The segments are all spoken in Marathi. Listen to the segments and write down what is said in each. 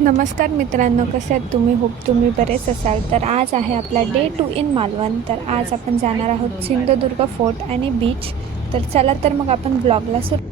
नमस्कार मित्रांनो, कसे आहेत तुम्ही? होप तुम्ही बरेच असाल. तर आज आहे आपला डे 2 इन मालवण. तर आज आपण जाणार आहोत सिंधुदुर्ग फोर्ट आणि बीच. तर चला तर मग आपण ब्लॉगला सुरू.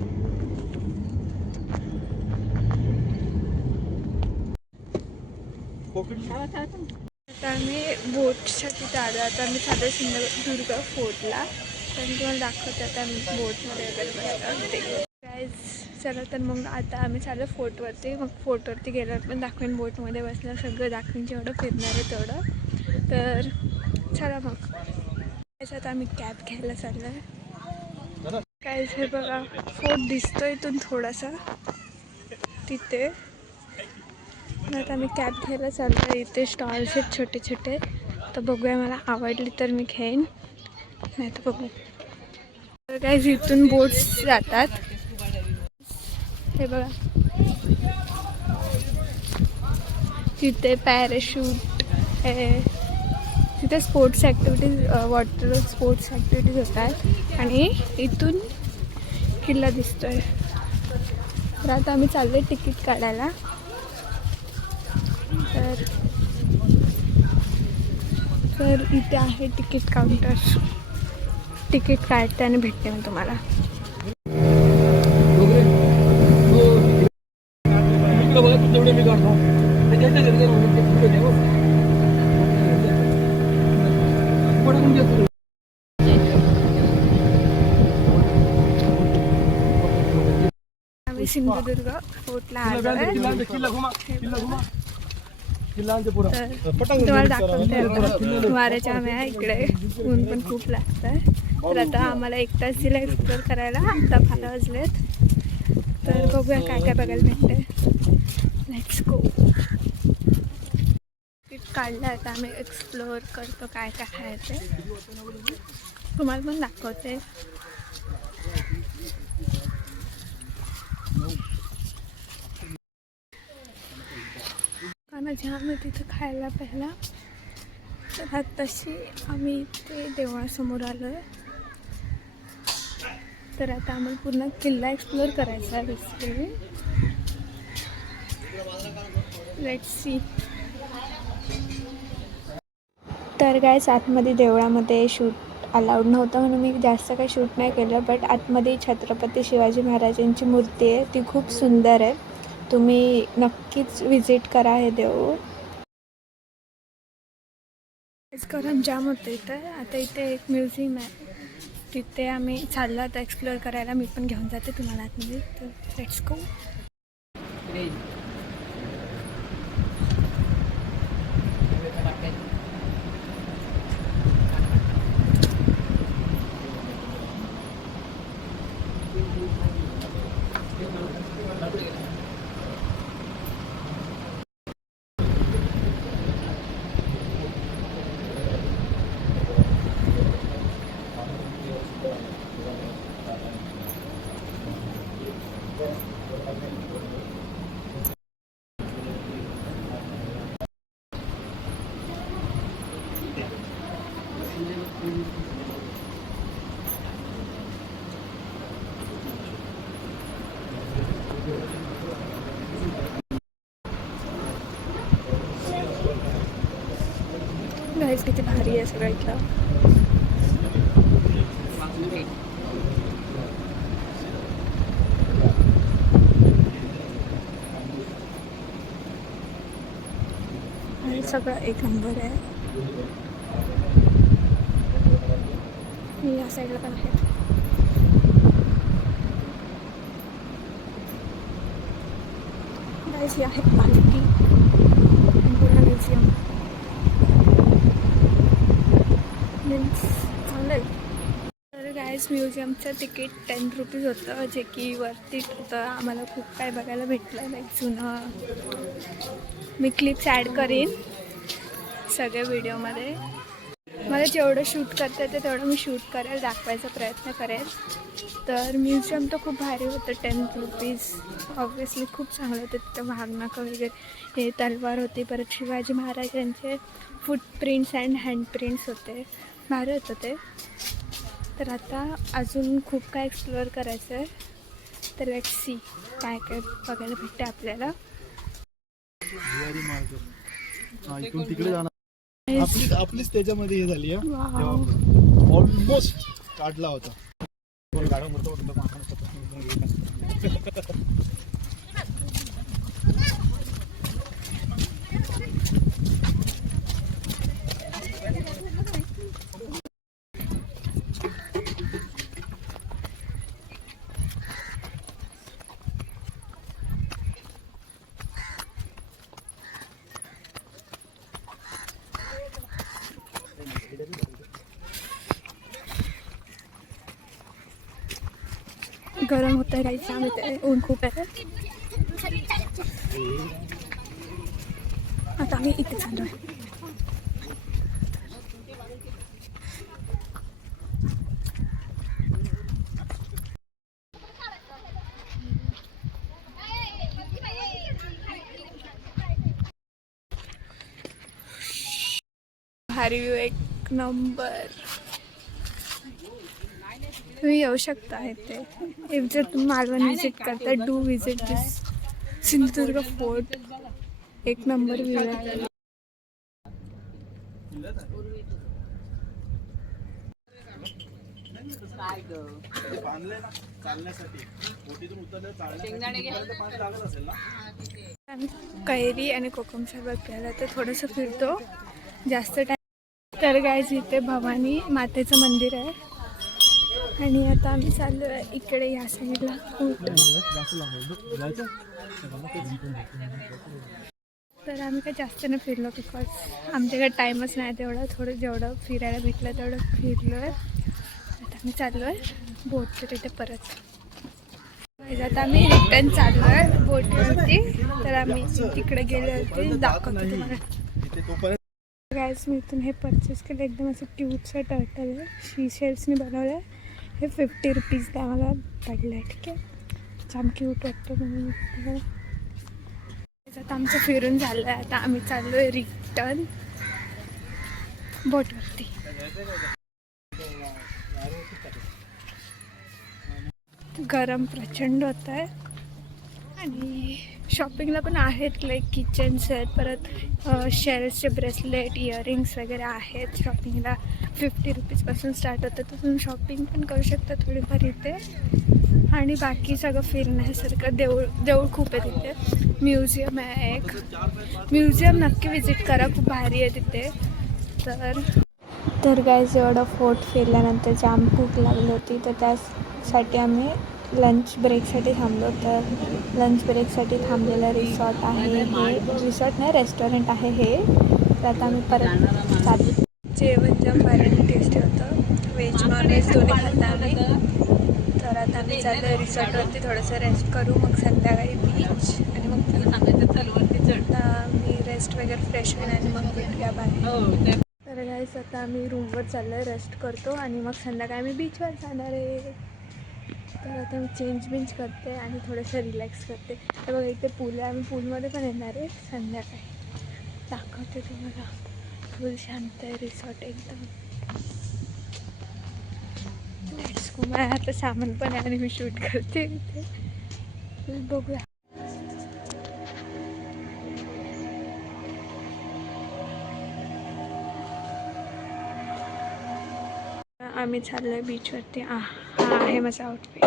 आता आम्ही बोटसाठी आलो. आता आम्ही चालू सिंधुदुर्ग फोर्टला. तर मी तुम्हाला दाखवते आता आम्ही बोटमध्ये वगैरे बसतो. गाईज चला तर मग आता आम्ही चालू फोर्टवरती. मग फोर्टवरती गेल्यावर पण दाखवेन, बोटमध्ये बसणार सगळं दाखवेन, जेवढं फिरणार आहे तेवढं. तर चला मग त्याच्यात आम्ही कॅब घ्यायला चाललो आहे. काय हे बघा, फोर्ट दिसतो इथून थोडासा तिथे. आता आम्ही कॅब घ्यायला चाललो आहे. इथे स्टॉल्स आहेत छोटे छोटे. तर बघूया, मला आवडली तर मी घेईन, नाही तर बघू. तर काय इथून बोट्स जातात. हे बघा, तिथे पॅराशूट आहे. तिथे sports activities, water sports activities होतात. आणि इथून किल्ला दिसतोय. तर आता आम्ही चाललो आहे तिकीट काढायला. तर इथे आहे तिकीट काउंटर. तिकीट काढते आणि भेटते मी तुम्हाला. आम्ही सिंधुदुर्ग फोर्टला आलो आहे. तुम्हाला दाखवते वाऱ्याच्या आम्ही इकडे. ऊन पण खूप लागत आहे. तर आता आम्हाला 1 तास दिला एक्सप्लोर करायला. आता 12 वाजलेत. तर बघूया काय काय बघायला भेटते. Let's go. काढलं आता आम्ही एक्सप्लोअर करतो काय काय आहे ते. तुम्हाला पण दाखवते. खाना जाम आहे तिथं खायला प्यायला. तर आत्ताशी आम्ही इथे देवळासमोर आलो आहे. तर आता आम्हाला पूर्ण किल्ला एक्सप्लोअर करायचा आहे बेसिकली. Let's see. तर गाईस आतमध्ये देवळामध्ये शूट अलाउड नव्हतं म्हणून मी जास्त काही शूट नाही केलं. बट आतमध्ये छत्रपती शिवाजी महाराजांची मूर्ती आहे, ती खूप सुंदर आहे. तुम्ही नक्कीच विजिट करा हे देव. गरम जाम होतं इथं. आता इथे एक म्युझियम आहे, तिथे आम्ही चाललो आता एक्सप्लोअर करायला. मी पण घेऊन जाते तुम्हाला आतमध्ये. तर लेट्स गो. गाईस किती भारी आहे सगळं इथलं. आणि सगळं एक नंबर आहे. मी या साईडला पण आहे. गाईस ही आहे पालखी पूर्ण म्युझियम. चांगलं आहे. तर गाईस म्युझियमचं तिकीट 10 रुपीज होतं, जे की वरती होतं. आम्हाला खूप काय बघायला भेटलं. लाईक जुनं. मी क्लिप्स ॲड करीन सगळ्या व्हिडिओमध्ये. मला जेवढं शूट करता येतं तेवढं मी शूट करेल, दाखवायचा प्रयत्न करेल. तर म्युझियम तर खूप भारी होतं. 10 रुपीज ऑब्वियसली खूप चांगलं होतं. तिथं वाघनखं वगैरे, हे तलवार होती. परत शिवाजी महाराजांचे फूटप्रिंट्स अँड हँडप्रिंट्स होते. भारी होतं ते. तर आता अजून खूप काय एक्सप्लोअर करायचं आहे. तर लेट्स सी काय काय बघायला भेटते आपल्याला. इकडून तिकडे जाणार आपलीच त्याच्यामध्ये हे झाली ऑलमोस्ट काढला होता. गरम होत आहे काहीच आम्ही ऊन खूप आहे. आता आम्ही इथे चाललो आहे. भारी व्ह्यू एक नंबर. तुम्ही येऊ शकता इथे. इफ जर तुम्ही मालवण विजिट करता do visit this Sindhudurg fort. एक नंबर व्ह्यू आहे. कैरी आणि कोकम सरबत प्यायला तर थोडंसं फिरतो जास्त टाइम. तर गाईज इथे भवानी मातेचं मंदिर आहे आणि आता आम्ही चाललो आहे इकडे या साईडला. तर आम्ही काही जास्त नाही फिरलो बिकॉज आमच्याकडे टाईमच नाही तेवढं. थोडं जेवढं फिरायला भेटलं तेवढं फिरलो आहे. आता आम्ही चाललो आहे बोटच्या तिथे परत. आता आम्ही रिटर्न चाललो आहे बोटवरती. तर आम्ही तिकडे गेले होते दाखवतो तुम्हाला. गाईज मी इथून हे परचेस केलं. एकदम असं क्यूटचं टर्टल आहे. शीशेल्सनी बनवलं आहे. हे 50 रुपीजला आम्हाला पडलं आहे. ठीक आहे छान क्यूट वाटतं म्हणून. आता आमचं फिरून झालं आहे. आता आम्ही चाललो आहे रिटर्न बोटवरती. गरम प्रचंड होत आहे आणि शॉपिंगला पण आहेत लाईक किचन सेट परत शेल्सचे ब्रेसलेट इयरिंग्स वगैरे आहेत. शॉपिंगला 50 रुपीजपासून स्टार्ट होतं. तर तुम्ही शॉपिंग पण करू शकता थोडीफार इथे. आणि बाकी सगळं फिरण्यासारखं देऊळ खूप आहे तिथे. म्युझियम आहे एक. म्युझियम नक्की विजिट करा खूप भारी आहे तिथे. तर गाईज एवढं फोर्ट फिरल्यानंतर जाम भूक लागली होती तर त्यासाठी आम्ही लंच ब्रेकसाठी थांबलो. तर लंच ब्रेकसाठी थांबलेलं रिसॉर्ट आहे हे. रिसॉर्ट नाही रेस्टॉरंट आहे हे. तर आता आम्ही परत चाललो. जेवण जाम भारी टेस्टी होतं. व्हेज नॉनव्हेज दोन्ही खाता आम्ही. तर आता आम्ही चाललो रिसॉर्टवरती थोडंसं रेस्ट करू मग संध्याकाळी बीच आणि मग आता मी रेस्ट वगैरे फ्रेश होईन आणि मग भेटूया बाहेर. तर गाईस आता आम्ही रूमवर चाललो आहे रेस्ट करतो आणि मग संध्याकाळी आम्ही बीचवर जाणार आहे. तर आता मी चेंज करते आणि थोडंसं रिलॅक्स करते. तर बघा इथे पूल आहे. आम्ही पूलमध्ये पण येणार आहे संध्याकाळी. दाखवते तुम्हाला. फुल शांत आहे रिसॉर्ट एकदम. Let's go. माझ्या आता सामान पण आहे आणि मी शूट करते इथे. बघूया. आम्ही चाललो आहे बीचवरती. हा आहे माझा आउटफिट.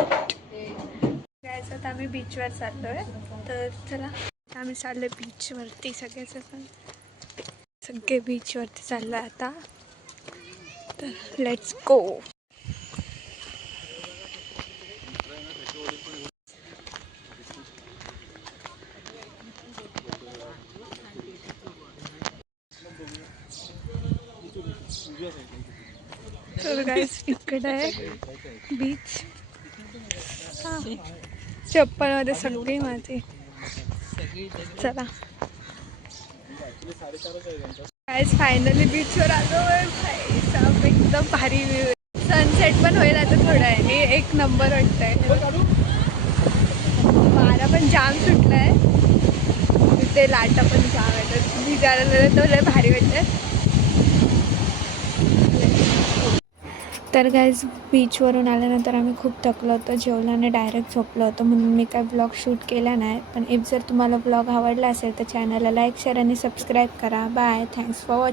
जायचं तर आम्ही बीचवर चाललो आहे. तर चला आम्ही चाललो आहे बीचवरती सगळेच पण. सगळे बीचवरती चाललो आहे आता. तर लेट्स गो. तर गाईस इकडे आहे बीच. चप्पलमध्ये सगळी माझी. चला गाईस फायनली बीचवर आलो आहे. भाई साहब एकदम भारी व्ह्यू. सनसेट पण होईल आता थोडा आहे. एक नंबर वाटतंय. वारा पण जाम सुटला आहे. तिथे लाटा पण जाम आहे. तर भिजायला तर लय भारी वाटतं. तर गाईज बीचवरून आल्यानंतर आम्ही खूप थकलो होतो, जेवलो आणि डायरेक्ट झोपलो होतो, म्हणून मी काय ब्लॉग शूट केला नाही. पण इफ जर तुम्हाला ब्लॉग आवडला असेल तर चॅनलला लाईक शेअर आणि सबस्क्राईब करा. Bye, thanks for watching.